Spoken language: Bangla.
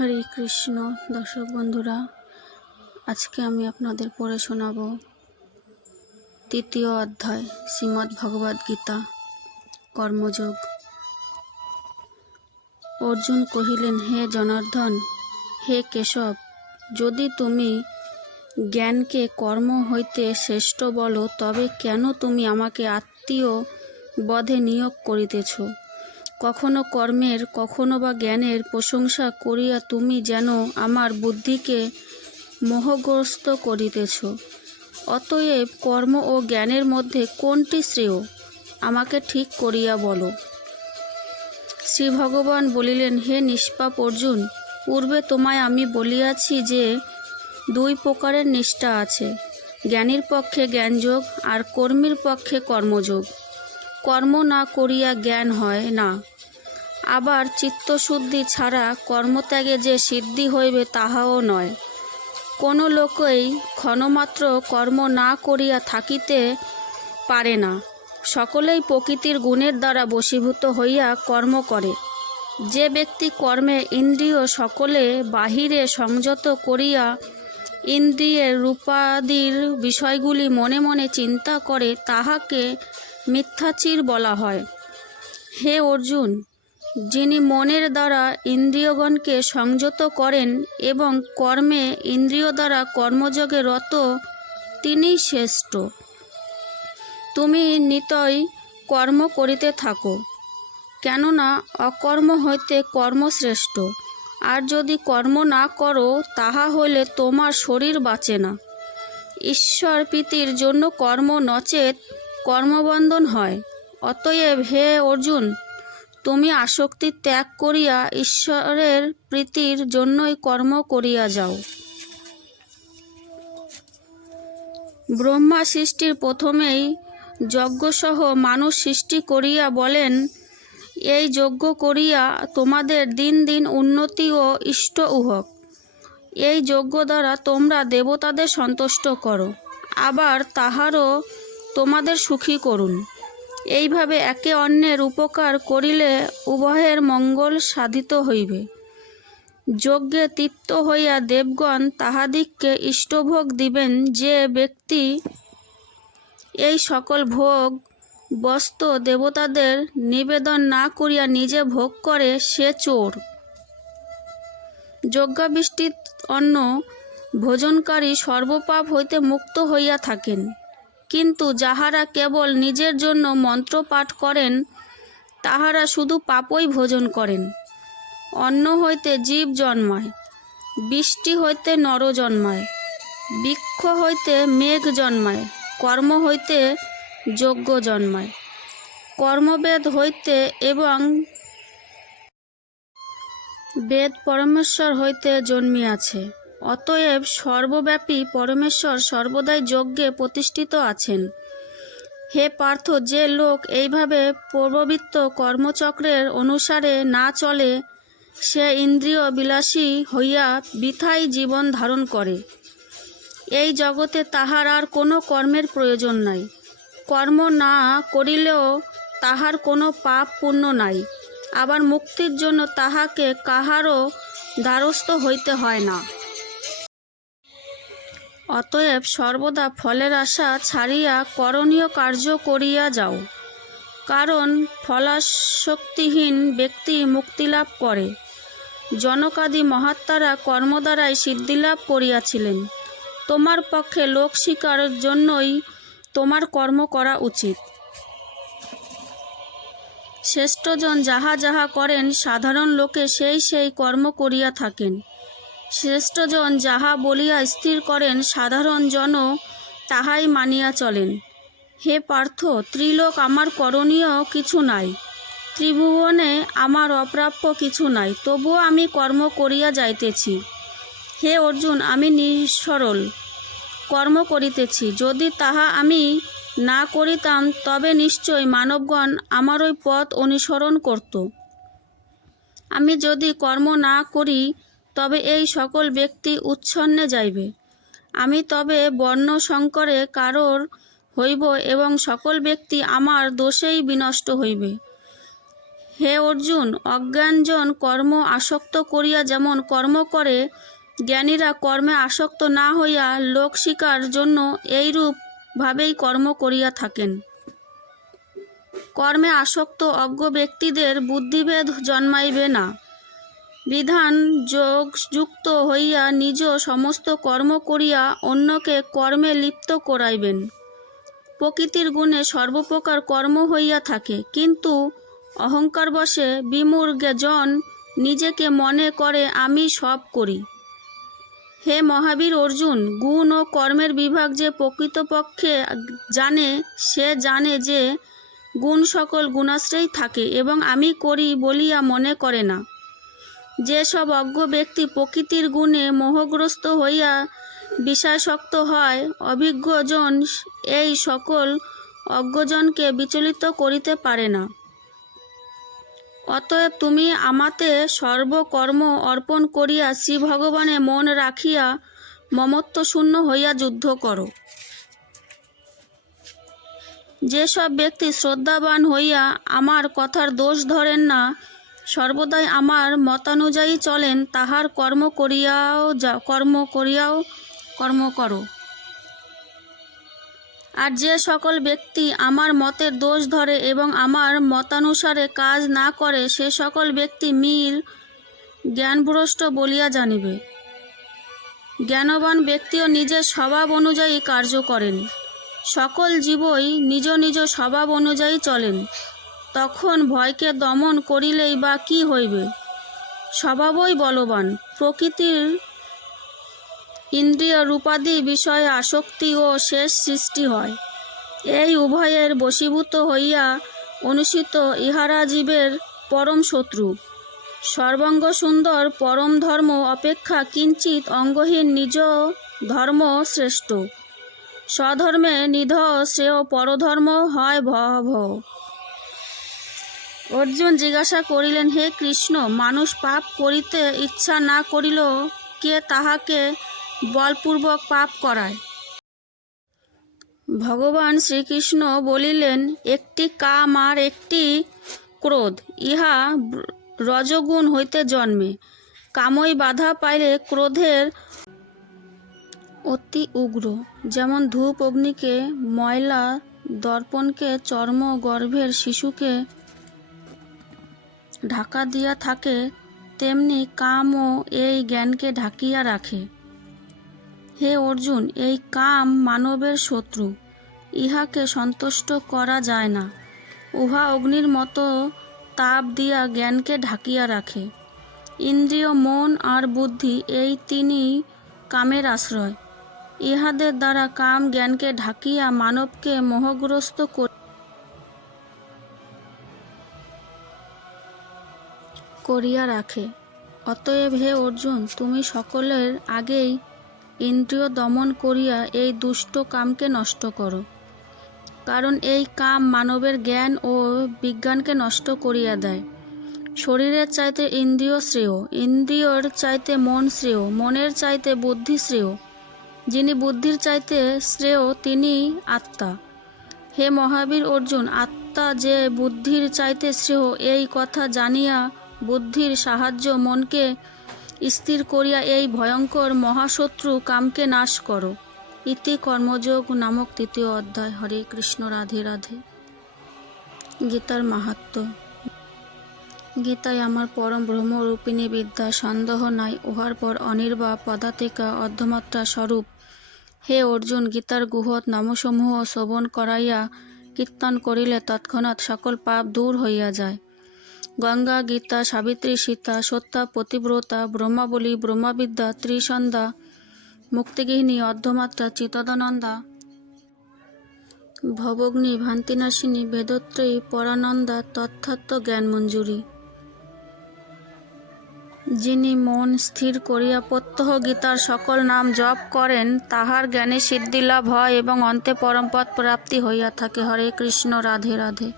হরে কৃষ্ণ। দর্শক বন্ধুরা, আজকে আমি আপনাদের পড়ে শোনাব তৃতীয় অধ্যায় শ্রীমদ্ ভগবদ্ গীতা কর্মযোগ। অর্জুন কহিলেন, হে জনার্দন, হে কেশব, যদি তুমি জ্ঞানকে কর্ম হইতে শ্রেষ্ঠ বলো, তবে কেন তুমি আমাকে আত্মীয় বধে নিয়োগ করিতেছ? কখনো কর্মের, কখনো বা জ্ঞানের প্রশংসা করিয়া তুমি যেন আমার বুদ্ধিকে মোহগ্রস্ত করিতেছ। অতএব কর্ম ও জ্ঞানের মধ্যে কোনটি শ্রেয়, আমাকে ঠিক করিয়া বলো। শ্রী ভগবান বলিলেন, হে নিষ্পাপ অর্জুন, পূর্বে তোমায় আমি বলিয়াছি যে দুই প্রকারের নিষ্ঠা আছে, জ্ঞানীর পক্ষে জ্ঞানযোগ আর কর্মীর পক্ষে কর্মযোগ। কর্ম না করিয়া জ্ঞান হয় না। আবার চিত্তশুদ্ধি ছাড়া কর্মত্যাগে যে সিদ্ধি হইবে তাহাও নয়। কোনো লোকই ক্ষণমাত্র কর্ম না করিয়া থাকিতে পারে না। সকলেই প্রকৃতির গুণের দ্বারা বশীভূত হইয়া কর্ম করে। যে ব্যক্তি কর্মে ইন্দ্রিয় সকলে বাহিরে সংযত করিয়া ইন্দ্রিয়ের রূপাদির বিষয়গুলি মনে মনে চিন্তা করে, তাহাকে মিথ্যাচির বলা হয়। হে অর্জুন, যিনি মনের দ্বারা ইন্দ্রিয়গণকে সংযত করেন এবং কর্মে ইন্দ্রিয় দ্বারা কর্মযোগে রত, তিনিই শ্রেষ্ঠ। তুমি নিতই কর্ম করিতে থাকো, কেননা অকর্ম হইতে কর্ম শ্রেষ্ঠ। আর যদি কর্ম না করো, তাহা হইলে তোমার শরীর বাঁচে না। ঈশ্বর প্রীতির জন্য কর্ম নচেত কর্মবন্ধন হয়। অতএব হে অর্জুন, তুমি আসক্তি ত্যাগ করিয়া ঈশ্বরের প্রীতির জন্যই কর্ম করিয়া যাও। ব্রহ্মা সৃষ্টির প্রথমেই যজ্ঞসহ মানুষ সৃষ্টি করিয়া বলেন, এই যজ্ঞ করিয়া তোমাদের দিন দিন উন্নতি ও ইষ্ট উহক। এই যজ্ঞ দ্বারা তোমরা দেবতাদের সন্তুষ্ট করো, আবার তাহারও তোমাদের সুখী করুন। এইভাবে একে অন্যের উপকার করিলে উভয়ের মঙ্গল সাধিত হইবে। যজ্ঞে তৃপ্ত হইয়া দেবগণ তাহাদিগকে ইষ্টভোগ দিবেন। যে ব্যক্তি এই সকল ভোগ বস্তু দেবতাদের নিবেদন না করিয়া নিজে ভোগ করে, সে চোর। যজ্ঞাবিষ্টিত অন্ন ভোজনকারী সর্বপাপ হইতে মুক্ত হইয়া থাকেন। কিন্তু যাহারা কেবল নিজের জন্য মন্ত্র পাঠ করেন, তাহারা শুধু পাপই ভোজন করেন। অন্ন হইতে জীব জন্মায়, বৃষ্টি হইতে নর জন্মায়, বৃক্ষ হইতে মেঘ জন্মায়, কর্ম হইতে যজ্ঞ জন্মায়। কর্মবেদ হইতে এবং বেদ পরমেশ্বর হইতে জন্মিয়াছে। অতএব সর্বব্যাপী পরমেশ্বর সর্বদাই যজ্ঞে প্রতিষ্ঠিত আছেন। হে পার্থ, যে লোক এইভাবে পূর্ববৃত্ত কর্মচক্রের অনুসারে না চলে, সে ইন্দ্রিয় বিলাসী হইয়া বৃথাই জীবন ধারণ করে। এই জগতে তাহার আর কোনো কর্মের প্রয়োজন নাই। কর্ম না করিলেও তাহার কোনো পাপ পুণ্য নাই। আবার মুক্তির জন্য তাহাকে কাহারও দ্বারস্থ হইতে হয় না। অতএব সর্বদা ফলের আশা ছাড়িয়া করণীয় কার্য করিয়া যাও। কারণ ফলাসক্তিহীন ব্যক্তি মুক্তিলাভ করে। জনকাদি মহাত্মারা কর্ম দ্বারাই সিদ্ধিলাভ করিয়াছিলেন। তোমার পক্ষে লোক স্বীকারের জন্যই তোমার কর্ম করা উচিত। শ্রেষ্ঠজন যাহা যাহা করেন, সাধারণ লোকে সেই সেই কর্ম করিয়া থাকেন। শ্রেষ্ঠজন যাহা বলিয়া স্থির করেন, সাধারণ জনও তাহাই মানিয়া চলেন। হে পার্থ, ত্রিলোক আমার করণীয় কিছু নাই, ত্রিভুবনে আমার অপ্রাপ্য কিছু নাই, তবুও আমি কর্ম করিয়া যাইতেছি। হে অর্জুন, আমি নিঃসরল কর্ম করিতেছি। যদি তাহা আমি না করিতাম, তবে নিশ্চয় মানবগণ আমার ওই পথ অনুসরণ করত। আমি যদি কর্ম না করি, তবে এই সকল ব্যক্তি উচ্ছন্নে যাইবে। আমি তবে বর্ণ সংকরে কারোর হইব এবং সকল ব্যক্তি আমার দোষেই বিনষ্ট হইবে। হে অর্জুন, অজ্ঞানজন কর্ম আসক্ত করিয়া যেমন কর্ম করে, জ্ঞানীরা কর্মে আসক্ত না হইয়া লোক শিকার জন্য এইরূপ ভাবেই কর্ম করিয়া থাকেন। কর্মে আসক্ত অজ্ঞ ব্যক্তিদের বুদ্ধিভেদ জন্মাইবে না। বিধান যোগযুক্ত হইয়া নিজ সমস্ত কর্ম করিয়া অন্যকে কর্মে লিপ্ত করাইবেন। প্রকৃতির গুণে সর্বপ্রকার কর্ম হইয়া থাকে, কিন্তু অহংকারবশে বিমূঢ় জন নিজেকে মনে করে আমি সব করি। হে মহাবীর অর্জুন, গুণ ও কর্মের বিভাগ যে প্রকৃতপক্ষে জানে, সে জানে যে গুণ সকল গুণাশ্রয়েই থাকে এবং আমি করি বলিয়া মনে করে না। যেসব অজ্ঞ ব্যক্তি প্রকৃতির গুণে মোহগ্রস্ত হইয়া বিষয়াসক্ত হয়, অভিজ্ঞজন এই সকল অজ্ঞজনকে বিচলিত করিতে পারে না। অতএব তুমি আমাতে সর্বকর্ম অর্পণ করিয়া শ্রী ভগবানে মন রাখিয়া মমত্বশূন্য হইয়া যুদ্ধ করো। যেসব ব্যক্তি শ্রদ্ধাবান হইয়া আমার কথার দোষ ধরেন না, সর্বদাই আমার মতানুযায়ী চলেন, তাহার কর্ম করো। আর যে সকল ব্যক্তি আমার মতের দোষ ধরে এবং আমার মতানুসারে কাজ না করে, সে সকল ব্যক্তি জ্ঞানভ্রষ্ট বলিয়া জানিবে। জ্ঞানবান ব্যক্তিও নিজের স্বভাব অনুযায়ী কার্য করেন। সকল জীবই নিজ নিজ স্বভাব অনুযায়ী চলেন। তখন ভয়কে দমন করিলেই বা কি হইবে? স্বভাবই বলবান। প্রকৃতির ইন্দ্রিয় রূপাদি বিষয়ে আসক্তি ও শেষ সৃষ্টি হয়। এই উভয়ের বশীভূত হইয়া অনুষ্ঠিত ইহারা জীবের পরম শত্রু। সর্বাঙ্গ সুন্দর পরম ধর্ম অপেক্ষা কিঞ্চিত অঙ্গহীন নিজ ধর্ম শ্রেষ্ঠ। স্বধর্মে নিধ শ্রেয়, পরধর্ম হয় ভয়াবহ। অর্জুন জিজ্ঞাসা করিলেন, হে কৃষ্ণ, মানুষ পাপ করিতে ইচ্ছা না করিলেও কে তাহাকে বলপূর্বক পাপ করায়? ভগবান শ্রীকৃষ্ণ বলিলেন, একটি কাম আর একটি ক্রোধ, ইহা রজগুণ হইতে জন্মে। কামই বাধা পাইলে ক্রোধের অতি উগ্র। যেমন ধূপ অগ্নিকে, ময়লা দর্পণকে, চর্ম গর্ভের শিশুকে ঢাকা দিয়া থাকে, তেমনি কামও এই জ্ঞানকে ঢাকিয়া রাখে। হে অর্জুন, এই কাম মানবের শত্রু, ইহাকে সন্তুষ্ট করা যায় না। উহা অগ্নির মতো তাপ দিয়া জ্ঞানকে ঢাকিয়া রাখে। ইন্দ্রিয়, মন আর বুদ্ধি, এই তিনই কামের আশ্রয়। ইহাদের দ্বারা কাম জ্ঞানকে ঢাকিয়া মানবকে মোহগ্রস্ত করিয়া রাখে। অতএব হে অর্জুন, তুমি সকলের আগেই ইন্দ্রিয় দমন করিয়া এই দুষ্ট কামকে নষ্ট করো। কারণ এই কাম মানবের জ্ঞান ও বিজ্ঞানকে নষ্ট করিয়া দেয়। শরীরের চাইতে ইন্দ্রিয় শ্রেয়, ইন্দ্রিয়র চাইতে মন শ্রেয়, মনের চাইতে বুদ্ধি শ্রেয়। যিনি বুদ্ধির চাইতে শ্রেয়, তিনি আত্মা। হে মহাবীর অর্জুন, আত্মা যে বুদ্ধির চাইতে শ্রেয়, এই কথা জানিয়া বুদ্ধির সাহায্য মনকে স্থির করিয়া এই ভয়ঙ্কর মহাশত্রু কামকে নাশ করো। ইতি কর্মযোগ নামক 3য় অধ্যায়। হরে কৃষ্ণ। রাধে রাধে। গীতার মাহাত্ম্য। গীতায় আমার পরম ব্রহ্মরূপিণী বিদ্যা, সন্দেহ নাই উহার পর অনির্বাণ পদাতিকা অর্ধমাত্রা স্বরূপ। হে অর্জুন, গীতার গুহৎ নামসমূহ শ্রবণ করাইয়া কীর্তন করিলে তৎক্ষণাৎ সকল পাপ দূর হইয়া যায়। গঙ্গা, গীতা, সাবিত্রী, সীতা, সত্যা, পতিব্রতা, ব্রহ্মাবলী, ব্রহ্মবিদ্যা, ত্রিসন্ধ্যা, মুক্তিগৃহিণী, অর্ধমাত্রা, চিত্তানন্দা, ভবগ্নি, ভান্তিনাশিনী, বেদত্রয়ী, পরানন্দা, তথার্থ জ্ঞানমঞ্জুরি। যিনি মন স্থির করিয়া প্রত্যহ গীতার সকল নাম জপ করেন, তাহার জ্ঞানে সিদ্ধিলাভ হয় এবং অন্তে পরমপদ প্রাপ্তি হইয়া থাকে। হরে কৃষ্ণ। রাধে রাধে।